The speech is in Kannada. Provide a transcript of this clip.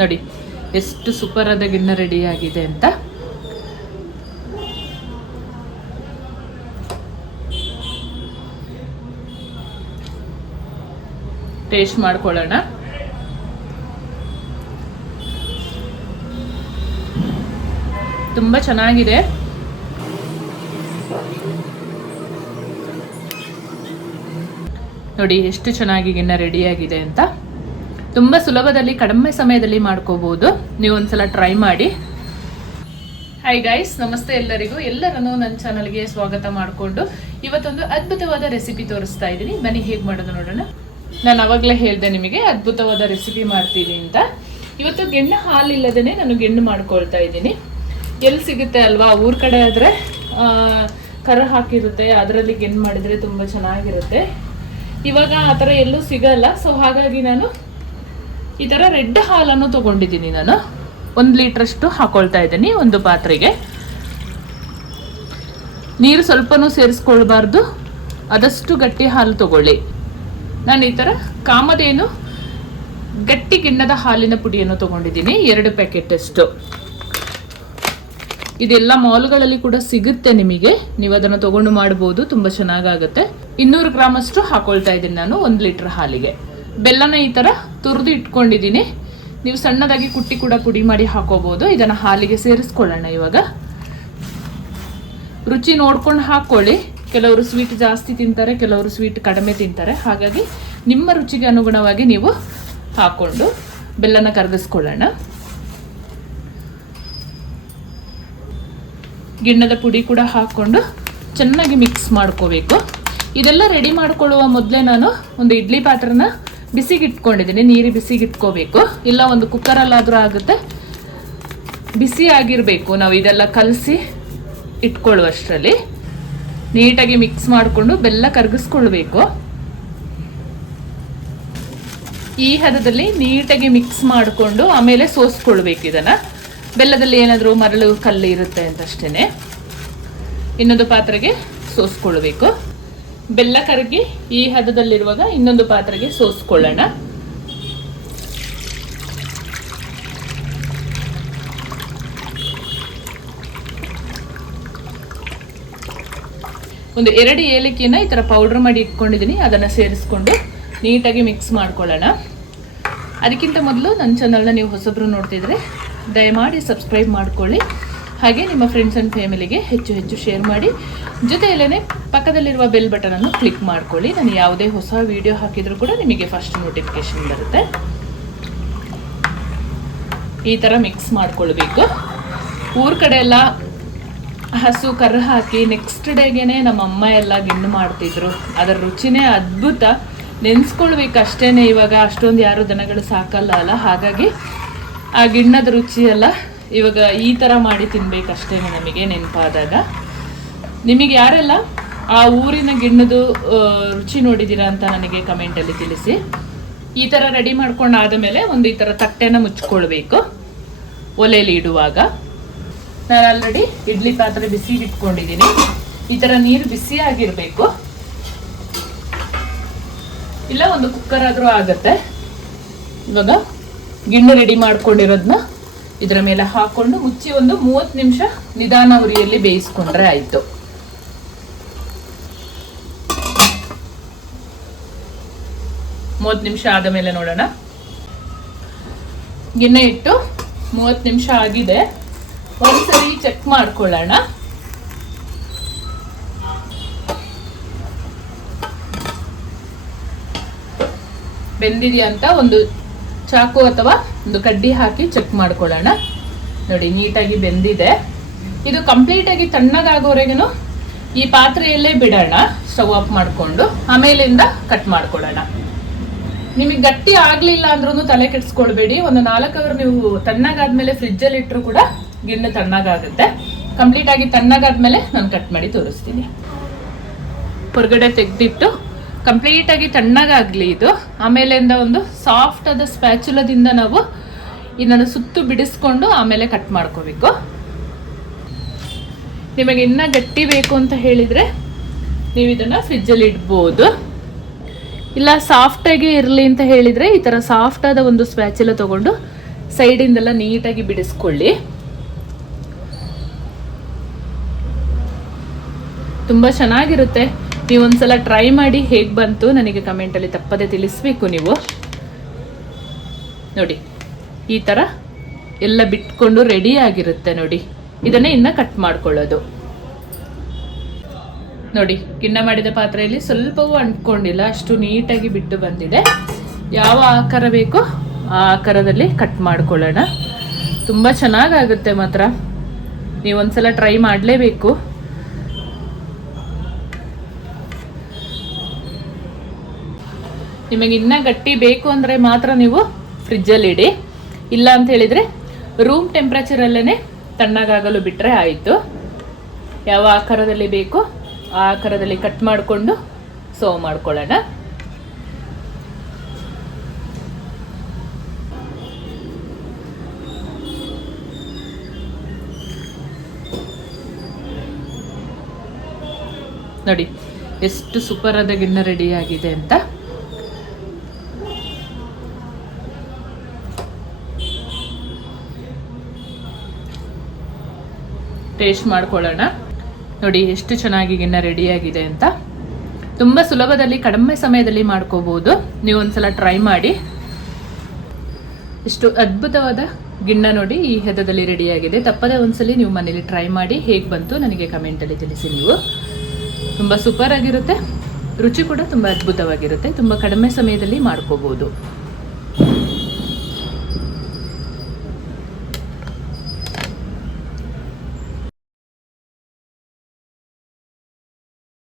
ನೋಡಿ, ಎಷ್ಟು ಸೂಪರ್ ಆದ ಗಿಣ್ಣ ರೆಡಿ ಆಗಿದೆ ಅಂತ. ಟೇಸ್ಟ್ ಮಾಡ್ಕೊಳ್ಳೋಣ. ತುಂಬಾ ಚೆನ್ನಾಗಿದೆ. ನೋಡಿ, ಎಷ್ಟು ಚೆನ್ನಾಗಿ ಗಿಣ್ಣ ರೆಡಿಯಾಗಿದೆ ಅಂತ. ತುಂಬ ಸುಲಭದಲ್ಲಿ, ಕಡಿಮೆ ಸಮಯದಲ್ಲಿ ಮಾಡ್ಕೋಬೋದು. ನೀವು ಒಂದ್ಸಲ ಟ್ರೈ ಮಾಡಿ. ಹಾಯ್ ಗೈಸ್ ನಮಸ್ತೆ ಎಲ್ಲರಿಗೂ. ಎಲ್ಲರನ್ನೂ ನನ್ನ ಚಾನಲ್ಗೆ ಸ್ವಾಗತ ಮಾಡಿಕೊಂಡು ಇವತ್ತೊಂದು ಅದ್ಭುತವಾದ ರೆಸಿಪಿ ತೋರಿಸ್ತಾ ಇದ್ದೀನಿ. ಬನ್ನಿ ಹೇಗೆ ಮಾಡೋದು ನೋಡೋಣ. ನಾನು ಅವಾಗಲೇ ಹೇಳಿದೆ ನಿಮಗೆ, ಅದ್ಭುತವಾದ ರೆಸಿಪಿ ಮಾಡ್ತೀನಿ ಅಂತ. ಇವತ್ತು ಗೆಣ್ಣು ಹಾಲಿಲ್ಲದೇ ನಾನು ಗೆಣ್ಣು ಮಾಡ್ಕೊಳ್ತಾ ಇದ್ದೀನಿ. ಎಲ್ಲಿ ಸಿಗುತ್ತೆ ಅಲ್ವಾ? ಊರ ಕಡೆ ಆದರೆ ಕರ ಹಾಕಿರುತ್ತೆ, ಅದರಲ್ಲಿ ಗೆಣ್ಣು ಮಾಡಿದರೆ ತುಂಬ ಚೆನ್ನಾಗಿರುತ್ತೆ. ಇವಾಗ ಆ ಥರ ಎಲ್ಲೂ ಸಿಗಲ್ಲ. ಸೊ ಹಾಗಾಗಿ ನಾನು ಈ ಥರ ರೆಡ್ ಹಾಲನ್ನು ತಗೊಂಡಿದ್ದೀನಿ ನಾನು. ಒಂದು ಲೀಟ್ರಷ್ಟು ಹಾಕೊಳ್ತಾ ಇದ್ದೀನಿ ಒಂದು ಪಾತ್ರೆಗೆ. ನೀರು ಸ್ವಲ್ಪನೂ ಸೇರಿಸ್ಕೊಳ್ಬಾರ್ದು. ಆದಷ್ಟು ಗಟ್ಟಿ ಹಾಲು ತಗೊಳ್ಳಿ. ನಾನು ಈ ಥರ ಕಾಮದೇನು ಗಟ್ಟಿ ಗಿಣ್ಣದ ಹಾಲಿನ ಪುಡಿಯನ್ನು ತಗೊಂಡಿದ್ದೀನಿ, ಎರಡು ಪ್ಯಾಕೆಟ್ ಅಷ್ಟು ಇದೆಲ್ಲ ಮಾಲ್ಗಳಲ್ಲಿ ಕೂಡ ಸಿಗುತ್ತೆ ನಿಮಗೆ. ನೀವು ಅದನ್ನು ತಗೊಂಡು ಮಾಡ್ಬೋದು, ತುಂಬ ಚೆನ್ನಾಗಾಗುತ್ತೆ. ಇನ್ನೂರು ಗ್ರಾಮ್ ಅಷ್ಟು ಹಾಕೊಳ್ತಾ ಇದ್ದೀನಿ ನಾನು ಒಂದು ಲೀಟರ್ ಹಾಲಿಗೆ. ಬೆಲ್ಲನ ಈ ಥರ ತುರಿದು ಇಟ್ಕೊಂಡಿದ್ದೀನಿ. ನೀವು ಸಣ್ಣದಾಗಿ ಕುಟ್ಟಿ ಕೂಡ ಪುಡಿ ಮಾಡಿ ಹಾಕೋಬಹುದು ಇದನ್ನು ಹಾಲಿಗೆ ಸೇರಿಸ್ಕೊಳ್ಳೋಣ ಇವಾಗ. ರುಚಿ ನೋಡ್ಕೊಂಡು ಹಾಕ್ಕೊಳ್ಳಿ ಕೆಲವರು ಸ್ವೀಟ್ ಜಾಸ್ತಿ ತಿಂತಾರೆ, ಕೆಲವರು ಸ್ವೀಟ್ ಕಡಿಮೆ ತಿಂತಾರೆ. ಹಾಗಾಗಿ ನಿಮ್ಮ ರುಚಿಗೆ ಅನುಗುಣವಾಗಿ ನೀವು ಹಾಕ್ಕೊಂಡು ಬೆಲ್ಲನ ಕರಗಿಸ್ಕೊಳ್ಳೋಣ. ಗಿಣ್ಣದ ಪುಡಿ ಕೂಡ ಹಾಕ್ಕೊಂಡು ಚೆನ್ನಾಗಿ ಮಿಕ್ಸ್ ಮಾಡ್ಕೋಬೇಕು. ಇದೆಲ್ಲ ರೆಡಿ ಮಾಡ್ಕೊಳ್ಳುವ ಮೊದಲೇ ನಾನು ಒಂದು ಇಡ್ಲಿ ಪಾತ್ರನ ಬಿಸಿಗೆ ಇಟ್ಕೊಂಡಿದ್ದೀನಿ ನೀರು ಬಿಸಿಗೆ ಇಟ್ಕೋಬೇಕು ಇಲ್ಲ ಒಂದು ಕುಕ್ಕರಲ್ಲಾದರೂ ಆಗುತ್ತೆ. ಬಿಸಿ ಆಗಿರಬೇಕು ನಾವು ಇದೆಲ್ಲ ಕಲಸಿ ಇಟ್ಕೊಳ್ಳುವಷ್ಟರಲ್ಲಿ. ನೀಟಾಗಿ ಮಿಕ್ಸ್ ಮಾಡಿಕೊಂಡು ಬೆಲ್ಲ ಕರಗಿಸ್ಕೊಳ್ಬೇಕು. ಈ ಹದದಲ್ಲಿ ನೀಟಾಗಿ ಮಿಕ್ಸ್ ಮಾಡಿಕೊಂಡು ಆಮೇಲೆ ಸೋಸ್ಕೊಳ್ಬೇಕು ಇದನ್ನು. ಬೆಲ್ಲದಲ್ಲಿ ಏನಾದರೂ ಮರಳು ಕಲ್ಲು ಇರುತ್ತೆ ಅಂತಷ್ಟೇ ಇನ್ನೊಂದು ಪಾತ್ರೆಗೆ ಸೋಸ್ಕೊಳ್ಬೇಕು. ಬೆಲ್ಲ ಕರಗಿ ಈ ಹದದಲ್ಲಿರುವಾಗ ಇನ್ನೊಂದು ಪಾತ್ರೆಗೆ ಸೋಸ್ಕೊಳ್ಳೋಣ. ಒಂದು ಎರಡು ಏಲಕ್ಕಿನ ಈ ಥರ ಪೌಡ್ರ್ ಮಾಡಿ ಇಟ್ಕೊಂಡಿದ್ದೀನಿ, ಅದನ್ನು ಸೇರಿಸ್ಕೊಂಡು ನೀಟಾಗಿ ಮಿಕ್ಸ್ ಮಾಡ್ಕೊಳ್ಳೋಣ. ಅದಕ್ಕಿಂತ ಮೊದಲು ನನ್ನ ಚಾನಲ್ನ ನೀವು ಹೊಸಬ್ರು ನೋಡ್ತಿದ್ರೆ ದಯಮಾಡಿ ಸಬ್ಸ್ಕ್ರೈಬ್ ಮಾಡ್ಕೊಳ್ಳಿ. ಹಾಗೆ ನಿಮ್ಮ ಫ್ರೆಂಡ್ಸ್ ಆ್ಯಂಡ್ ಫ್ಯಾಮಿಲಿಗೆ ಹೆಚ್ಚು ಹೆಚ್ಚು ಶೇರ್ ಮಾಡಿ. ಜೊತೆಯಲ್ಲೇ ಪಕ್ಕದಲ್ಲಿರುವ ಬೆಲ್ ಬಟನನ್ನು ಕ್ಲಿಕ್ ಮಾಡ್ಕೊಳ್ಳಿ. ನಾನು ಯಾವುದೇ ಹೊಸ ವಿಡಿಯೋ ಹಾಕಿದರೂ ಕೂಡ ನಿಮಗೆ ಫಸ್ಟ್ ನೋಟಿಫಿಕೇಶನ್ ಬರುತ್ತೆ. ಈ ಥರ ಮಿಕ್ಸ್ ಮಾಡ್ಕೊಳ್ಬೇಕು. ಊರ ಕಡೆ ಎಲ್ಲ ಹಸು ಕರು ಹಾಕಿ ನೆಕ್ಸ್ಟ್ ಡೇಗೆನೆ ನಮ್ಮ ಅಮ್ಮ ಎಲ್ಲ ಗಿಣ್ಣು ಮಾಡ್ತಿದ್ರು. ಅದರ ರುಚಿನೇ ಅದ್ಭುತ. ನೆನ್ಸ್ಕೊಳ್ಬೇಕು ಅಷ್ಟೇನೆ ಇವಾಗ. ಅಷ್ಟೊಂದು ಯಾರು ದನಗಳು ಸಾಕಲ್ಲ ಅಲ್ಲ? ಹಾಗಾಗಿ ಆ ಗಿಣ್ಣದ ರುಚಿ ಎಲ್ಲ ಇವಾಗ ಈ ಥರ ಮಾಡಿ ತಿನ್ಬೇಕಷ್ಟೇ ನಮಗೆ ನೆನಪಾದಾಗ. ನಿಮಗೆ ಯಾರೆಲ್ಲ ಆ ಊರಿನ ಗಿಣ್ಣದು ರುಚಿ ನೋಡಿದ್ದೀರಾ ಅಂತ ನನಗೆ ಕಮೆಂಟಲ್ಲಿ ತಿಳಿಸಿ. ಈ ಥರ ರೆಡಿ ಮಾಡ್ಕೊಂಡು ಆದಮೇಲೆ ಒಂದು ಈ ಥರ ತಟ್ಟೆನ ಮುಚ್ಕೊಳ್ಬೇಕು. ಒಲೆಯಲ್ಲಿ ಇಡುವಾಗ. ನಾನು ಆಲ್ರೆಡಿ ಇಡ್ಲಿ ಪಾತ್ರೆ ಬಿಸಿ ಇಟ್ಕೊಂಡಿದ್ದೀನಿ ಈ ಥರ ನೀರು ಬಿಸಿ ಆಗಿರಬೇಕು. ಇಲ್ಲ, ಒಂದು ಕುಕ್ಕರ್ ಆದರೂ ಆಗತ್ತೆ. ಇವಾಗ ಗಿಣ್ಣು ರೆಡಿ ಮಾಡ್ಕೊಂಡಿರೋದನ್ನ ಇದರ ಮೇಲೆ ಹಾಕೊಂಡು ಮುಚ್ಚಿ ಒಂದು ಮೂವತ್ತು ನಿಮಿಷ ನಿಧಾನ ಉರಿಯಲ್ಲಿ ಬೇಯಿಸ್ಕೊಂಡ್ರೆ ಆಯ್ತು. ಮೂವತ್ತು ನಿಮಿಷ ಆದ ಮೇಲೆ ನೋಡೋಣ. ಗಿನ್ನೆ ಇಟ್ಟು ಮೂವತ್ತು ನಿಮಿಷ ಆಗಿದೆ. ಒಂದ್ಸರಿ ಚೆಕ್ ಮಾಡ್ಕೊಳ್ಳೋಣ. ಬೆಂದಿದೆಯಾ ಅಂತ ಒಂದು ಚಾಕು ಅಥವಾ ಒಂದು ಕಡ್ಡಿ ಹಾಕಿ ಚೆಕ್ ಮಾಡ್ಕೊಳ್ಳೋಣ. ನೋಡಿ, ನೀಟಾಗಿ ಬೆಂದಿದೆ. ಇದು ಕಂಪ್ಲೀಟ್ ಆಗಿ ತಣ್ಣಗಾಗೋವರೆಗೂ ಈ ಪಾತ್ರೆಯಲ್ಲೇ ಬಿಡೋಣ. ಸ್ಟವ್ ಆಫ್ ಮಾಡಿಕೊಂಡು ಆಮೇಲಿಂದ ಕಟ್ ಮಾಡ್ಕೊಳ್ಳೋಣ. ನಿಮಗೆ ಗಟ್ಟಿ ಆಗ್ಲಿಲ್ಲ ಅಂದ್ರೂ ತಲೆ ಕೆಡಿಸ್ಕೊಳ್ಬೇಡಿ. ಒಂದು ನಾಲ್ಕು ಅವರ್ ನೀವು ತಣ್ಣಗಾದ್ಮೇಲೆ ಫ್ರಿಜ್ಜಲ್ಲಿ ಇಟ್ಟರು ಕೂಡ ಗಿಣ್ಣು ತಣ್ಣಗಾಗುತ್ತೆ. ಕಂಪ್ಲೀಟ್ ಆಗಿ ತಣ್ಣಗಾದ್ಮೇಲೆ ನಾನು ಕಟ್ ಮಾಡಿ ತೋರಿಸ್ತೀನಿ. ಹೊರಗಡೆ ತೆಗೆದಿಟ್ಟು ಕಂಪ್ಲೀಟ್ ಆಗಿ ತಣ್ಣಗಾಗ್ಲಿ ಇದು. ಆಮೇಲಿಂದ ಒಂದು ಸಾಫ್ಟ್ ಆದ ಸ್ಪ್ಯಾಚುಲದಿಂದ ನಾವು ಇದನ್ನು ಸುತ್ತು ಬಿಡಿಸ್ಕೊಂಡು ಆಮೇಲೆ ಕಟ್ ಮಾಡ್ಕೋಬೇಕು. ನಿಮಗೆ ಇನ್ನೂ ಗಟ್ಟಿ ಬೇಕು ಅಂತ ಹೇಳಿದರೆ ನೀವು ಇದನ್ನು ಫ್ರಿಜ್ಜಲ್ಲಿ ಇಡ್ಬೋದು. ಇಲ್ಲ ಸಾಫ್ಟಾಗಿ ಇರಲಿ ಅಂತ ಹೇಳಿದರೆ ಈ ಥರ ಸಾಫ್ಟಾದ ಒಂದು ಸ್ವ್ಯಾಚೆಲ್ಲ ತೊಗೊಂಡು ಸೈಡಿಂದೆಲ್ಲ ನೀಟಾಗಿ ಬಿಡಿಸ್ಕೊಳ್ಳಿ. ತುಂಬ ಚೆನ್ನಾಗಿರುತ್ತೆ. ನೀವು ಒಂದ್ಸಲ ಟ್ರೈ ಮಾಡಿ ಹೇಗೆ ಬಂತು ನನಗೆ ಕಮೆಂಟಲ್ಲಿ ತಪ್ಪದೆ ತಿಳಿಸ್ಬೇಕು ನೀವು. ನೋಡಿ, ಈ ಥರ ಎಲ್ಲ ಬಿಟ್ಕೊಂಡು ರೆಡಿ ಆಗಿರುತ್ತೆ ನೋಡಿ. ಇದನ್ನೇ ಇನ್ನ ಕಟ್ ಮಾಡ್ಕೊಳ್ಳೋದು. ನೋಡಿ ಗಿಣ್ಣ ಮಾಡಿದ ಪಾತ್ರೆಯಲ್ಲಿ ಸ್ವಲ್ಪವೂ ಅಂಟ್ಕೊಂಡಿಲ್ಲ, ಅಷ್ಟು ನೀಟಾಗಿ ಬಿಟ್ಟು ಬಂದಿದೆ. ಯಾವ ಆಕಾರ ಬೇಕೋ ಆ ಆಕಾರದಲ್ಲಿ ಕಟ್ ಮಾಡ್ಕೊಳ್ಳೋಣ. ತುಂಬ ಚೆನ್ನಾಗಾಗುತ್ತೆ ಮಾತ್ರ. ನೀವೊಂದ್ಸಲ ಟ್ರೈ ಮಾಡಲೇಬೇಕು. ನಿಮಗೆ ಇನ್ನ ಗಟ್ಟಿ ಬೇಕು ಅಂದರೆ ಮಾತ್ರ ನೀವು ಫ್ರಿಜ್ಜಲ್ಲಿ ಇಡಿ. ಇಲ್ಲ ಅಂತ ಹೇಳಿದರೆ ರೂಮ್ ಟೆಂಪ್ರೇಚರಲ್ಲೇ ತಣ್ಣಗಾಗಲು ಬಿಟ್ಟರೆ ಆಯಿತು. ಯಾವ ಆಕಾರದಲ್ಲಿ ಬೇಕೋ? ಆಕಾರದಲ್ಲಿ ಕಟ್ ಮಾಡಿಕೊಂಡು ಸರ್ವ್ ಮಾಡ್ಕೊಳ್ಳೋಣ. ನೋಡಿ, ಎಷ್ಟು ಸೂಪರ್ ಆದ ಗಿಣ್ಣ ರೆಡಿ ಆಗಿದೆ ಅಂತ. ಟೇಸ್ಟ್ ಮಾಡ್ಕೊಳ್ಳೋಣ. ನೋಡಿ ಎಷ್ಟು ಚೆನ್ನಾಗಿ ಗಿಣ್ಣ ರೆಡಿಯಾಗಿದೆ ಅಂತ. ತುಂಬ ಸುಲಭದಲ್ಲಿ, ಕಡಿಮೆ ಸಮಯದಲ್ಲಿ ಮಾಡ್ಕೋಬೋದು. ನೀವು ಒಂದ್ಸಲ ಟ್ರೈ ಮಾಡಿ. ಎಷ್ಟು ಅದ್ಭುತವಾದ ಗಿಣ್ಣ ನೋಡಿ ಈ ಹೆದದಲ್ಲಿ ರೆಡಿಯಾಗಿದೆ ತಪ್ಪದೆ ಒಂದ್ಸಲಿ ನೀವು ಮನೇಲಿ ಟ್ರೈ ಮಾಡಿ ಹೇಗೆ ಬಂತು ನನಗೆ ಕಮೆಂಟಲ್ಲಿ ತಿಳಿಸಿ ನೀವು. ತುಂಬ ಸೂಪರ್ ಆಗಿರುತ್ತೆ. ರುಚಿ ಕೂಡ ತುಂಬ ಅದ್ಭುತವಾಗಿರುತ್ತೆ. ತುಂಬ ಕಡಿಮೆ ಸಮಯದಲ್ಲಿ ಮಾಡ್ಕೋಬಹುದು